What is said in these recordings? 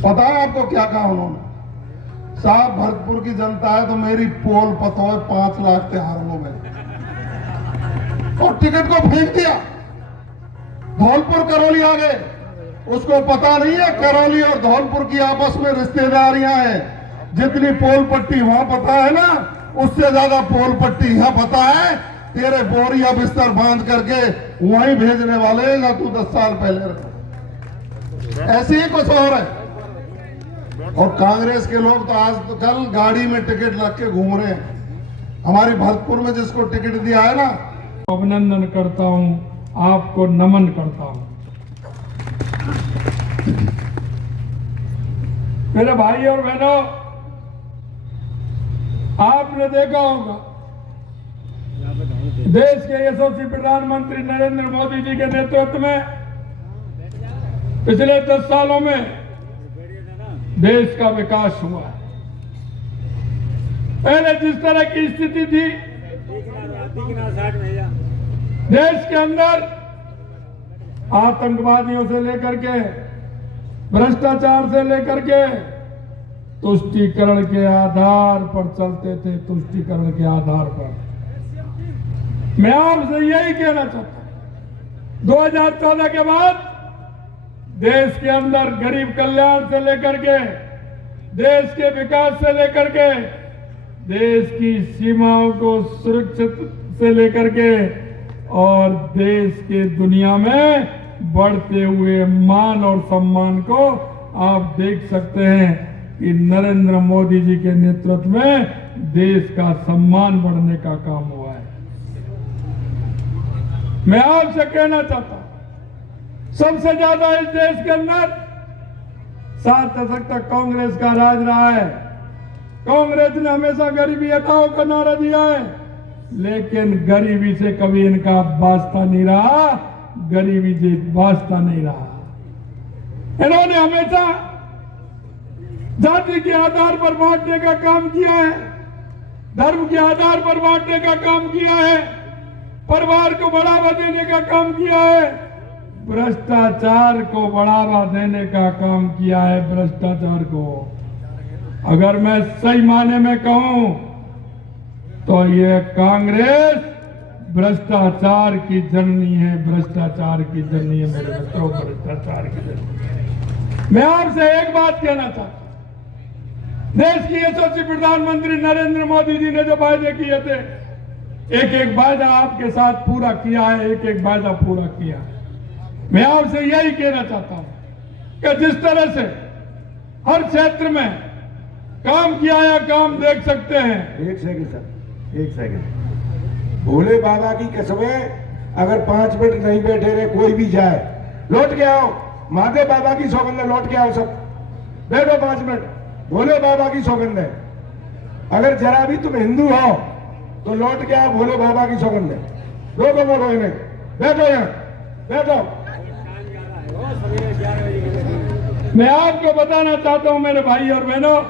पता है आपको क्या कहा उन्होंने? साहब भरतपुर की जनता है तो मेरी पोल पतो है 5 लाख त्योहारों में, और टिकट को फेंक दिया। धौलपुर करौली आ गए, उसको पता नहीं है करौली और धौलपुर की आपस में रिश्तेदारियां हैं। जितनी पोल पट्टी वहां पता है ना, उससे ज्यादा पोल पट्टी यहां पता है। तेरे बोरिया बिस्तर बांध करके वहीं भेजने वाले ना तू 10 साल पहले रहे। ऐसे ही कुछ और है। और कांग्रेस के लोग तो आज तो कल गाड़ी में टिकट रख के घूम रहे हैं। हमारी भरतपुर में जिसको टिकट दिया है ना, अभिनंदन करता हूं, आपको नमन करता हूं। मेरे भाई और बहनों, आपने देखा होगा देश के यशस्वी प्रधानमंत्री नरेंद्र मोदी जी के नेतृत्व में पिछले 10 सालों में देश का विकास हुआ है। पहले जिस तरह की स्थिति थी देश के अंदर, आतंकवादियों से लेकर के भ्रष्टाचार से लेकर के तुष्टीकरण के आधार पर चलते थे। तुष्टीकरण के आधार पर मैं आपसे यही कहना चाहता हूं, 2014 के बाद देश के अंदर गरीब कल्याण से लेकर के, देश के विकास से लेकर के, देश की सीमाओं को सुरक्षित से लेकर के और देश के दुनिया में बढ़ते हुए मान और सम्मान को आप देख सकते हैं कि नरेंद्र मोदी जी के नेतृत्व में देश का सम्मान बढ़ने का काम हुआ है। मैं आपसे कहना चाहता हूं, सबसे ज्यादा इस देश के अंदर 7 दशक तक कांग्रेस का राज रहा है। कांग्रेस ने हमेशा गरीबी हटाओ का नारा दिया है, लेकिन गरीबी से कभी इनका वास्ता नहीं रहा, गरीबी से वास्ता नहीं रहा। इन्होंने हमेशा जाति के आधार पर बांटने का काम किया है, धर्म के आधार पर बांटने का काम किया है, परिवार को बढ़ावा देने का काम किया है, भ्रष्टाचार को बढ़ावा देने का काम किया है। भ्रष्टाचार को अगर मैं सही माने में कहूं तो ये कांग्रेस भ्रष्टाचार की जननी है। भ्रष्टाचार की जननी है मेरे मित्रों, भ्रष्टाचार की जननी। मैं आपसे एक बात कहना चाहता हूं, देश की यशस्वी प्रधानमंत्री नरेंद्र मोदी जी ने जो वायदे किए थे, एक एक वायदा आपके साथ पूरा किया है, एक एक वायदा पूरा किया है। मैं आपसे यही कहना चाहता हूं कि जिस तरह से हर क्षेत्र में काम किया है, काम देख सकते हैं। एक सेकंड सर, एक सेकंड। भोले बाबा की कसम है, अगर 5 मिनट नहीं बैठे रहे कोई भी जाए, लौट के आओ। महादेव बाबा की सौगंध है, लौट के आओ सब, बैठो 5 मिनट। भोले बाबा की सौगंध है, अगर जरा भी तुम हिंदू हो तो लौट के आओ। भोले बाबा की सौगंध है, रोको बोलो इन्हें, बैठो यहाँ, बैठो। मैं आपको बताना चाहता हूं मेरे भाई और बहनों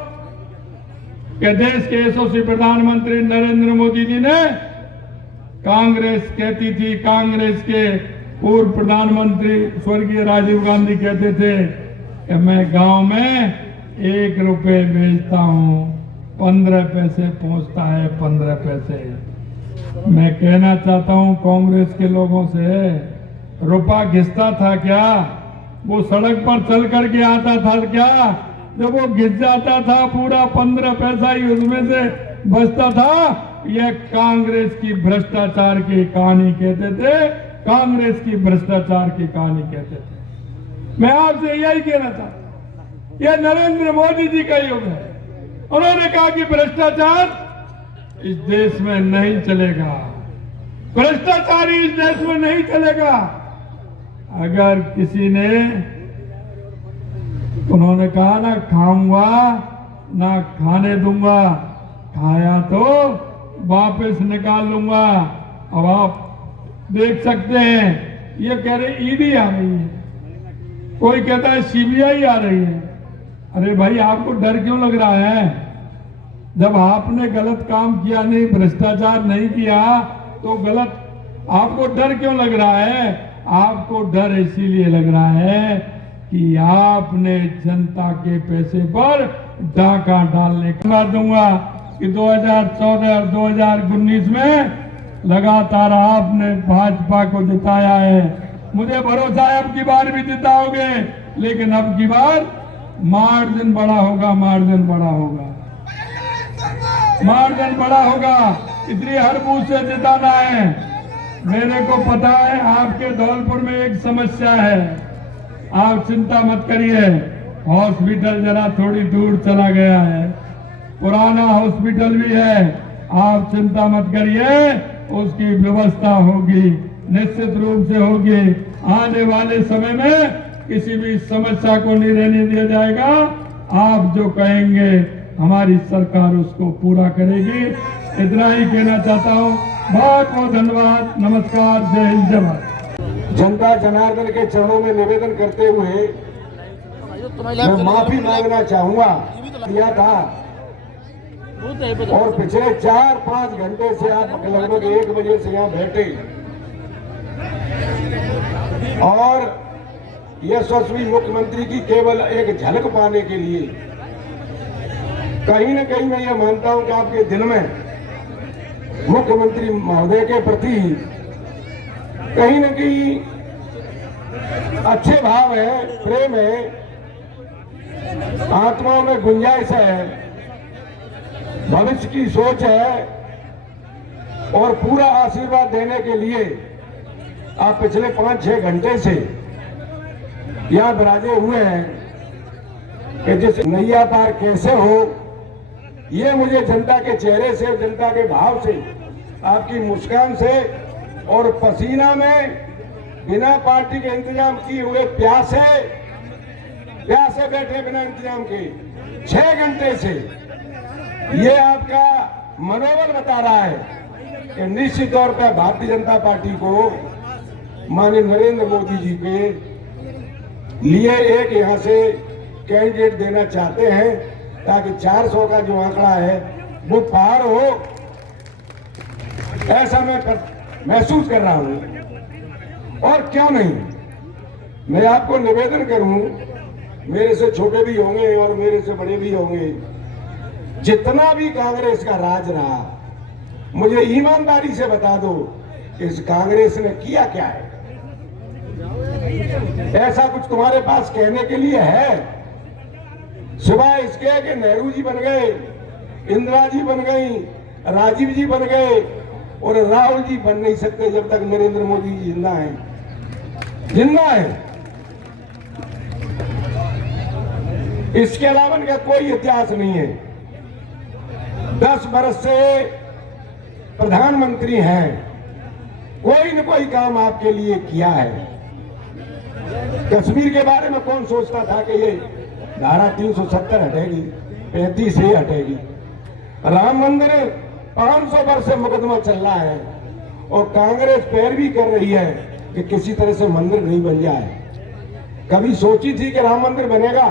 कि देश के यशस्वी प्रधानमंत्री नरेंद्र मोदी जी ने, कांग्रेस कहती थी, कांग्रेस के पूर्व प्रधानमंत्री स्वर्गीय राजीव गांधी कहते थे कि मैं गांव में 1 रुपए बेचता हूं, 15 पैसे पहुंचता है, 15 पैसे। मैं कहना चाहता हूं कांग्रेस के लोगों से, रुपया घिसता था क्या? वो सड़क पर चल करके आता था क्या? जब वो घिस जाता था पूरा 15 पैसा ही उसमें से बचता था। यह कांग्रेस की भ्रष्टाचार की कहानी कहते थे, कांग्रेस की भ्रष्टाचार की कहानी कहते थे। मैं आपसे यही कहना चाहता हूं, यह नरेंद्र मोदी जी का युग है। उन्होंने कहा कि भ्रष्टाचार इस देश में नहीं चलेगा, भ्रष्टाचारी इस देश में नहीं चलेगा। अगर किसी ने, उन्होंने कहा ना खाऊंगा ना खाने दूंगा, खाया तो वापस निकाल लूंगा। अब आप देख सकते हैं, ये कह रहे ईडी आ रही है, कोई कहता है सीबीआई आ रही है। अरे भाई, आपको डर क्यों लग रहा है? जब आपने गलत काम किया नहीं, भ्रष्टाचार नहीं किया तो गलत आपको डर क्यों लग रहा है? आपको डर इसीलिए लग रहा है कि आपने जनता के पैसे पर डाका डालने का दूंगा कि 2014 और 2019 में लगातार आपने भाजपा को जिताया है। मुझे भरोसा है अब की बार भी जिताओगे, लेकिन अब की बार मार्जिन बड़ा होगा, मार्जिन बड़ा होगा, मार्जिन बड़ा होगा, इसलिए हर बूथ से जिताना है। मेरे को पता है आपके धौलपुर में एक समस्या है, आप चिंता मत करिए, हॉस्पिटल जरा थोड़ी दूर चला गया है, पुराना हॉस्पिटल भी है, आप चिंता मत करिए, उसकी व्यवस्था होगी, निश्चित रूप से होगी। आने वाले समय में किसी भी समस्या को नहीं रहने दिया जाएगा, आप जो कहेंगे हमारी सरकार उसको पूरा करेगी। इतना ही कहना चाहता हूँ, बहुत बहुत धन्यवाद, नमस्कार, जय हिंद, जय भारत। जनता जनार्दन के चरणों में निवेदन करते हुए मैं माफी मांगना चाहूंगा। किया था और पिछले 4-5 घंटे से आप लगभग 1 बजे से यहाँ बैठे और यशस्वी मुख्यमंत्री की केवल एक झलक पाने के लिए कहीं न कहीं मैं ये मानता हूं कि आपके दिल में मुख्यमंत्री महोदय के प्रति कहीं न कहीं अच्छे भाव है, प्रेम है, आत्माओं में गुंजाइश है, भविष्य की सोच है और पूरा आशीर्वाद देने के लिए आप पिछले 5-6 घंटे से यहां विराजे हुए हैं कि जिस नैया पार कैसे हो, ये मुझे जनता के चेहरे से, जनता के भाव से, आपकी मुस्कान से और पसीना में बिना पार्टी के इंतजाम किए हुए प्यासे बैठे बिना इंतजाम के 6 घंटे से ये आपका मनोबल बता रहा है कि निश्चित तौर पर भारतीय जनता पार्टी को माननीय नरेंद्र मोदी जी के लिए एक यहां से कैंडिडेट देना चाहते हैं ताकि 400 का जो आंकड़ा है वो पार हो, ऐसा मैं महसूस कर रहा हूं। और क्यों नहीं, मैं आपको निवेदन करूं, मेरे से छोटे भी होंगे और मेरे से बड़े भी होंगे, जितना भी कांग्रेस का राज रहा, मुझे ईमानदारी से बता दो इस कांग्रेस ने किया क्या है। ऐसा कुछ तुम्हारे पास कहने के लिए है सिवाय इसके कि नेहरू जी बन गए, इंदिरा जी बन गई, राजीव जी बन गए और राहुल जी बन नहीं सकते जब तक नरेंद्र मोदी जी जिंदा हैं, जिंदा है। इसके अलावा इनका कोई इतिहास नहीं है। 10 बरस से प्रधानमंत्री हैं, कोई न कोई काम आपके लिए किया है। कश्मीर के बारे में कौन सोचता था कि ये धारा 370 हटेगी, 35 से हटेगी। राम मंदिर 500 वर्ष से मुकदमा चल रहा है और कांग्रेस पैरवी कर रही है कि किसी तरह से मंदिर नहीं बन जाए। कभी सोची थी कि राम मंदिर बनेगा?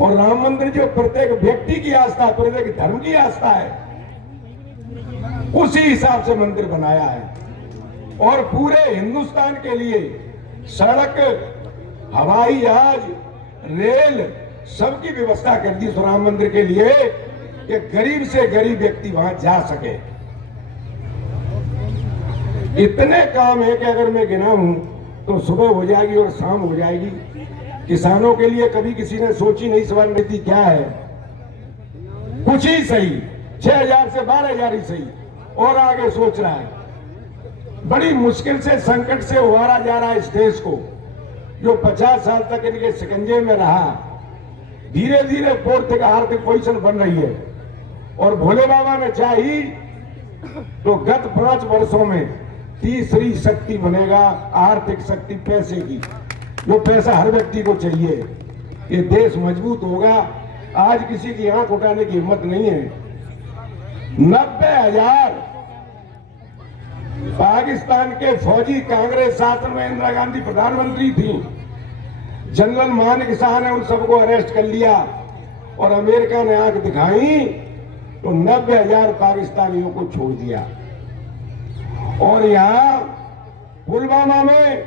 और राम मंदिर जो प्रत्येक व्यक्ति की आस्था, प्रत्येक धर्म की आस्था है, उसी हिसाब से मंदिर बनाया है और पूरे हिंदुस्तान के लिए सड़क, हवाई जहाज, रेल सबकी व्यवस्था कर दी उस राम मंदिर के लिए कि गरीब से गरीब व्यक्ति वहां जा सके। इतने काम है कि अगर मैं गिनाऊं तो सुबह हो जाएगी और शाम हो जाएगी। किसानों के लिए कभी किसी ने सोची नहीं सवाल नीति क्या है, कुछ ही सही, 6,000 से 12,000 ही सही, और आगे सोच रहा है। बड़ी मुश्किल से संकट से उबारा जा रहा है इस देश को, जो 50 साल तक इनके शिकंजे में रहा। धीरे धीरे आर्थिक पोजीशन बन रही है और भोले बाबा ने चाही तो गत 5 वर्षों में तीसरी शक्ति बनेगा, आर्थिक शक्ति पैसे की, जो पैसा हर व्यक्ति को चाहिए। ये देश मजबूत होगा। आज किसी की आंख उठाने की हिम्मत नहीं है। 90,000 पाकिस्तान के फौजी कांग्रेस शासन में इंदिरा गांधी प्रधानमंत्री थी, जनरल मानेक शाह ने उन सबको अरेस्ट कर लिया और अमेरिका ने आंख दिखाई तो 90,000 पाकिस्तानियों को छोड़ दिया। और यहां पुलवामा में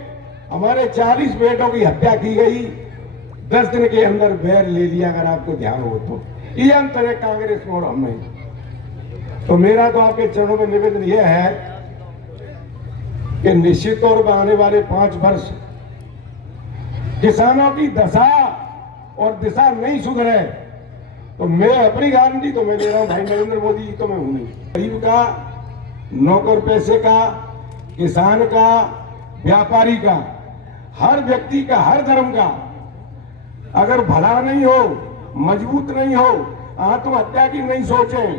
हमारे 40 बेटों की हत्या की गई, 10 दिन के अंदर बैर ले लिया, अगर आपको ध्यान हो तो। ये अंतर है कांग्रेस में और हमें। तो मेरा तो आपके चरणों में निवेदन यह है कि निश्चित तौर पर आने वाले 5 वर्ष किसानों की दशा और दिशा नहीं सुधरे तो मैं अपनी गारंटी तो मैं दे रहा हूं भाई नरेंद्र मोदी जी तो मैं हूं नहीं। गरीब का, नौकर पैसे का, किसान का, व्यापारी का, हर व्यक्ति का, हर धर्म का अगर भला नहीं हो, मजबूत नहीं हो, आत्महत्या की नहीं सोचें,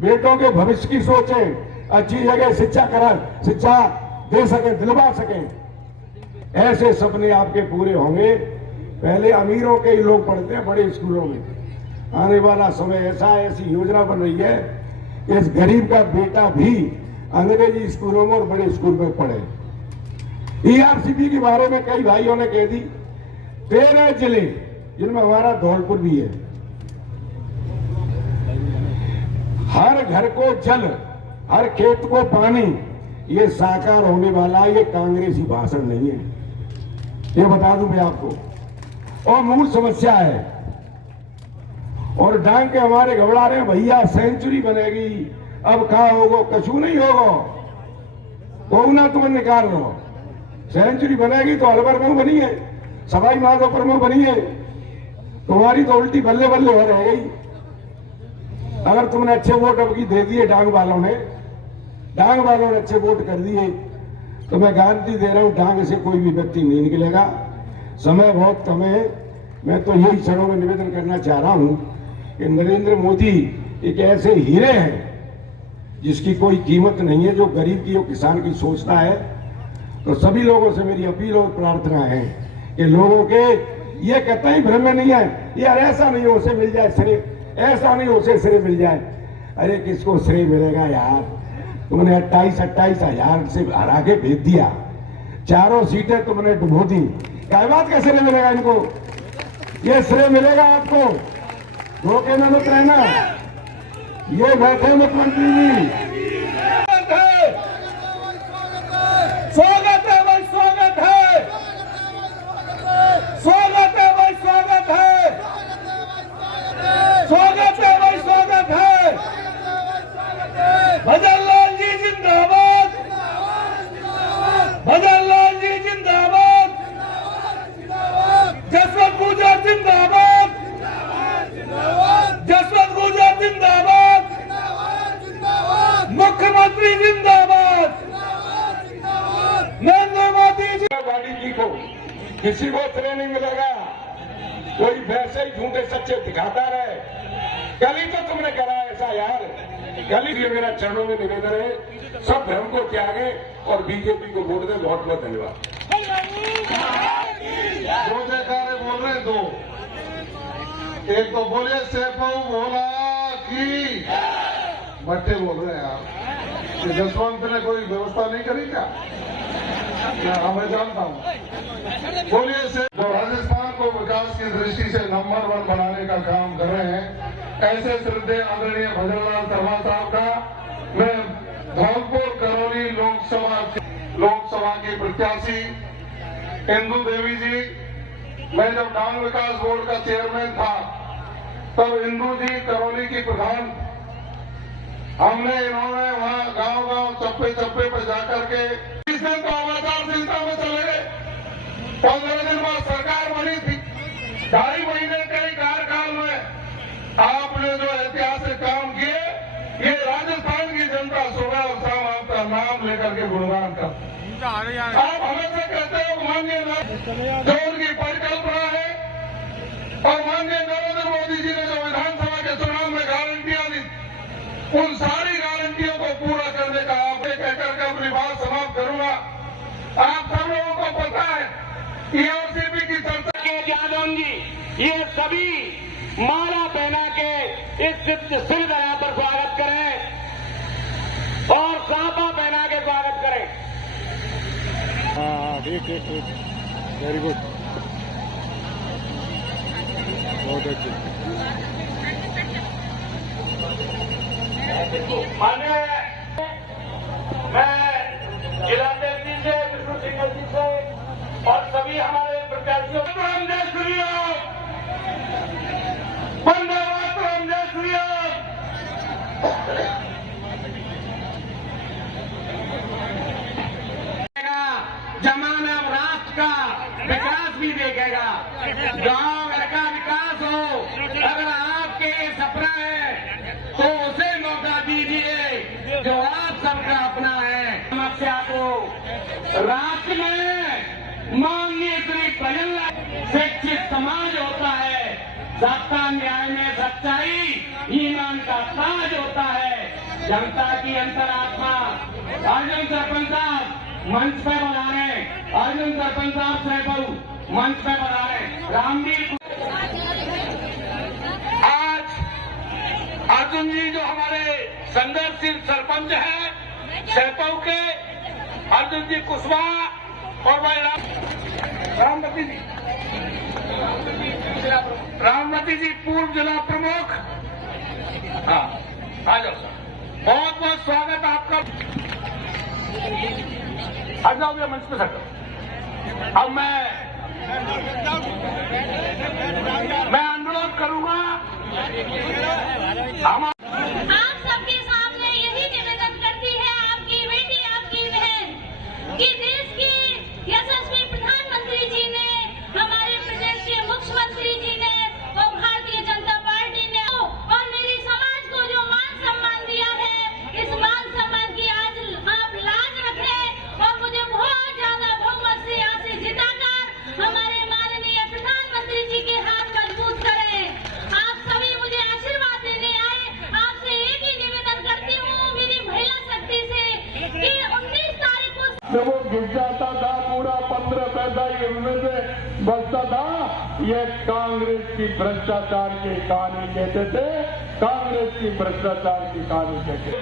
बेटों के भविष्य की सोचें, अच्छी जगह शिक्षा दे सकें, दिलवा सकें, ऐसे सपने आपके पूरे होंगे। पहले अमीरों के ही लोग पढ़ते हैं बड़े स्कूलों में, आने वाला समय ऐसी योजना बन रही है कि इस गरीब का बेटा भी अंग्रेजी स्कूलों में और बड़े स्कूल में पढ़े। ईआरसीपी के बारे में कई भाइयों ने कह दी, 13 जिले जिनमें हमारा धौलपुर भी है, हर घर को जल, हर खेत को पानी, ये साकार होने वाला ये कांग्रेसी भाषण नहीं है, ये बता दूं मैं आपको। और मूल समस्या है, और डांग के हमारे घबरा रहे हैं भैया सेंचुरी बनेगी, अब कहा होगा, कछु नहीं होगा, को ना तुम निकाल रहो। सेंचुरी बनेगी तो अलवर में बनी है, सवाई माधोपुर में बनी है, तुम्हारी तो उल्टी बल्ले बल्ले हो रह गई। अगर तुमने अच्छे वोट अब की दे दिए, डांग वालों ने अच्छे वोट कर दिए, तो मैं गारंटी दे रहा हूं डांग से कोई भी व्यक्ति नहीं निकलेगा। समय बहुत कम है। मैं तो यही क्षणों में निवेदन करना चाह रहा हूं कि नरेंद्र मोदी एक ऐसे हीरे हैं जिसकी कोई कीमत नहीं है, जो गरीब की और किसान की सोचता है। तो सभी लोगों से मेरी अपील और प्रार्थना है कि लोगों के ये कतई भ्रम में नहीं है, यार ऐसा नहीं हो उसे मिल जाए श्रेय, ऐसा नहीं उसे श्रेय मिल जाए। अरे किसको श्रेय मिलेगा यार, तुमने 28 हजार से हरा के भेज दिया, 4 सीटें तुमने डुबो दी, क्या बात का श्रेय मिलेगा इनको? ये श्रेय मिलेगा आपको, धोखे में मत रहना। ये बैठे मुख्यमंत्री जी, स्वागत है भाई, स्वागत है, स्वागत है भाई, स्वागत है, स्वागत है भाई, स्वागत है। भजन लाल जी जिंदाबाद, भजन लाल जी जिंदाबाद, जसवंत गुजर जिंदाबाद, जसवंत गुजर जिंदाबाद, मुख्यमंत्री जिंदाबाद, नरेंद्र मोदी जी। गाड़ी जी को किसी को श्रेय नहीं मिलेगा, कोई वैसे ही झूठे सच्चे दिखाता रहे। कल ही तो तुमने करा ऐसा यार, कल ही। मेरा चरणों में निवेदन है, सब धर्म को त्यागे और बीजेपी को वोट दें। बहुत बहुत धन्यवाद। दो जयकारे बोल रहे हैं, दो, एक तो बोलिए सेपऊ भोला की, भट्टे बोल रहे हैं आप। ये जसवंत ने कोई व्यवस्था नहीं करी क्या? मैं जानता हूँ। बोलिए से जो राजस्थान को विकास की दृष्टि से नंबर 1 बनाने का काम कर रहे हैं, ऐसे श्रद्धेय आदरणीय भजनलाल शर्मा साहब का मैं धौलपुर करौली लोकसभा की प्रत्याशी इंदू देवी जी, मैं जब डांग विकास बोर्ड का चेयरमैन था तब इंदू जी करौली की प्रधान, हमने इन्होंने वहां गांव चप्पे चप्पे पर जाकर के इस दिन तो आचार संहिता में चले गए। 15 दिन बाद सरकार बनी थी, 2.5 महीने के कार्यकाल में आपने जो ऐतिहासिक काम किए, ये राजस्थान की जनता सुबह और शाम आपका नाम लेकर के गुणगान कर। आप हमेशा कहते हो माननीय जो उनकी परिकल्पना है, और माननीय नरेंद्र मोदी जी ने जो विधानसभा के चुनाव में गारंटियां दी, उन सारी गारंटियों को पूरा करने का आप कहकर के अपनी बात समाप्त करूंगा। आप सब लोगों को पता है ईआरसीपी की चर्चा के यादव जी, ये सभी माला पहना के इस सिर दया पर स्वागत करें और साफा पहना के स्वागत करें। ठीक वेरी गुड, बहुत अच्छे। माननीय मैं जिलाध्यक्ष जी से, विष्णु सिंह जी से मातरम, जय श्री राम, वंदे मातरम, जय श्री राम। जमाना अब राष्ट्र का विकास भी देखेगा। गांव घर का विकास हो, अगर आपके ये सपना है तो उसे मौका दीजिए जो आप सबका अपना है। समस्या को राज्य में माननीय श्री प्रजनलाल शिक्षित समाज होता है, सत्ता न्याय में सच्चाई ईमान का ताज होता है, जनता की अंतरात्मा। अर्जुन सरपंच साहब मंच पे बना रहे, अर्जुन सरपंच साहब श्रेपऊ मंच पे बना रहे। रामवीर आज अर्जुन जी जो हमारे संघर्षशील सरपंच हैं श्रेपऊ के, अर्जुन जी कुशवाहा और भाई रामवती जी पूर्व जिला प्रमुख। हाँ आ जाओ सर, बहुत बहुत स्वागत आपका। आ जाओ भैया मंच पे सर। अब मैं अनुरोध करूंगा हम आप सबके सामने यही निवेदन करती है आपकी बेटी, आपकी बहन, कि देश के यशस्वी प्रधानमंत्री जी ने, हमारे प्रदेश के मुख्यमंत्री जी ने और भारतीय जनता पार्टी ने और मेरे समाज को जो मान सम्मान दिया है, इस मान सम्मान की आज आप लाज रखें और मुझे बहुत ज्यादा बहुमत से यहाँ से जिताकर हमारे माननीय प्रधानमंत्री जी के हाथ मजबूत करें। आप सभी मुझे आशीर्वाद देने आए, आपसे एक ही निवेदन करती हूँ मेरी महिला शक्ति से कि 19 तारीख को जब वो गिर जाता था पूरा 15 पैसा ही उनमें से बचता था, ये कांग्रेस की भ्रष्टाचार की कहानी कहते थे, कांग्रेस की भ्रष्टाचार की कहानी कहते थे।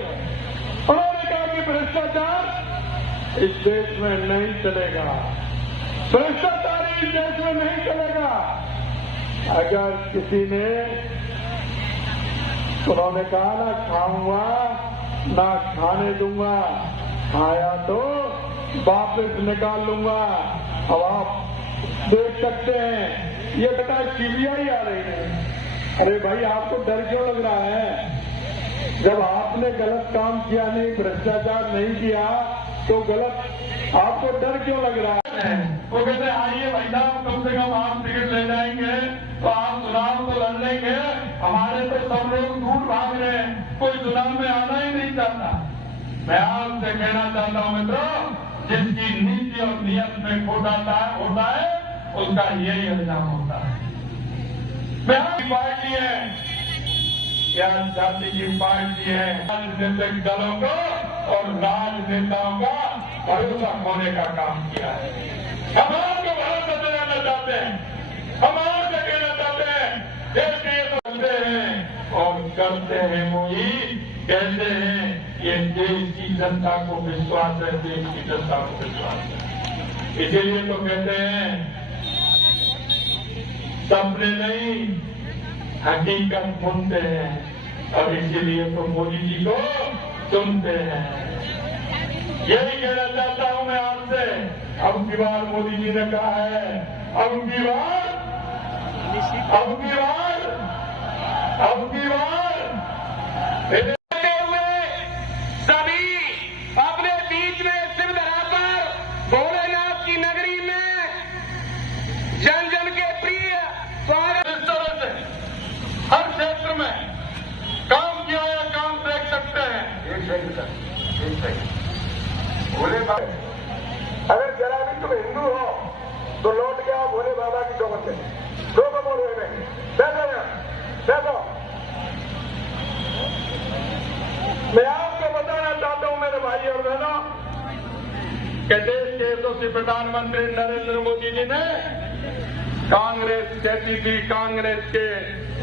उन्होंने कहा कि भ्रष्टाचार इस देश में नहीं चलेगा, भ्रष्टाचार इस देश में नहीं चलेगा। अगर किसी ने, उन्होंने कहा ना खाऊंगा ना खाने दूंगा, खाया तो वापस निकाल लूंगा। अब आप देख सकते हैं ये बेटा सीबीआई आ रही है। अरे भाई आपको डर क्यों लग रहा है? जब आपने गलत काम किया नहीं, भ्रष्टाचार नहीं किया तो गलत आपको डर क्यों लग रहा है? वो कहते हैं आइए भाई साहब, कम से कम आप टिकट ले जाएंगे तो आप चुनाव तो लड़ लेंगे, हमारे तो सब लोग दूर भाग रहे हैं, कोई चुनाव में आना ही नहीं चाहता। मैं आपसे कहना चाहता हूं मित्रों, जिसकी नीति और नियत में खोटा होता है उसका यही अंजाम होता है। बिहार पार्टी है क्या जाति की पार्टी है? राजनीतिक दलों को और राजनेताओं का भरोसा खोने का काम किया है। हम आपको भरोसा दिलाना चाहते हैं, हम आपसे कहना चाहते हैं, देश के ये तो करते हैं और करते हैं वही कहते हैं ये देश की जनता को विश्वास है, देश की जनता को विश्वास है। इसीलिए तो कहते हैं सपने नहीं हकीकत सुनते हैं और इसीलिए तो मोदी जी को चुनते हैं। यही कहना चाहता हूं मैं आपसे। अब की बार मोदी जी ने कहा है, अब की बार सभी अपने बीच में सिर धराकर भोलेनाथ की नगरी में जन जन के प्रिय स्वागत। इस तरह से हर क्षेत्र में काम किया या काम देख सकते हैं। एक सेकंड भोले बाबा, अगर जरा भी तुम हिंदू हो तो लौट के आओ भोले बाबा की सोबत से। दो कमोड़ हुए नहीं, बैठो। मैं आपको बताना चाहता हूं मेरे भाई और बहनों कि देश के यशस्वी प्रधानमंत्री नरेंद्र मोदी जी ने, कांग्रेस कहती थी, कांग्रेस के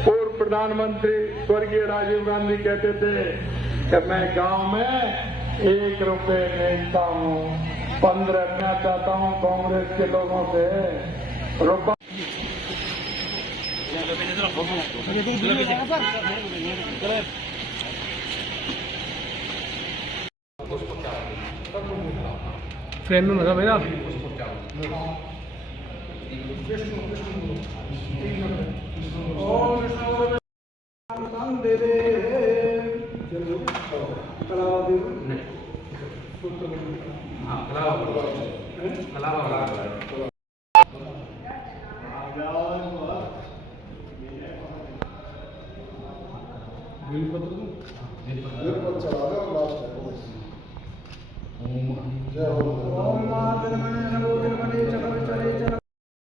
पूर्व प्रधानमंत्री स्वर्गीय राजीव गांधी कहते थे कि मैं गांव में 1 रुपए बेचता हूं, 15 मैं चाहता हूं कांग्रेस के लोगों से रुपया फ्रेम में लगा मेरा कला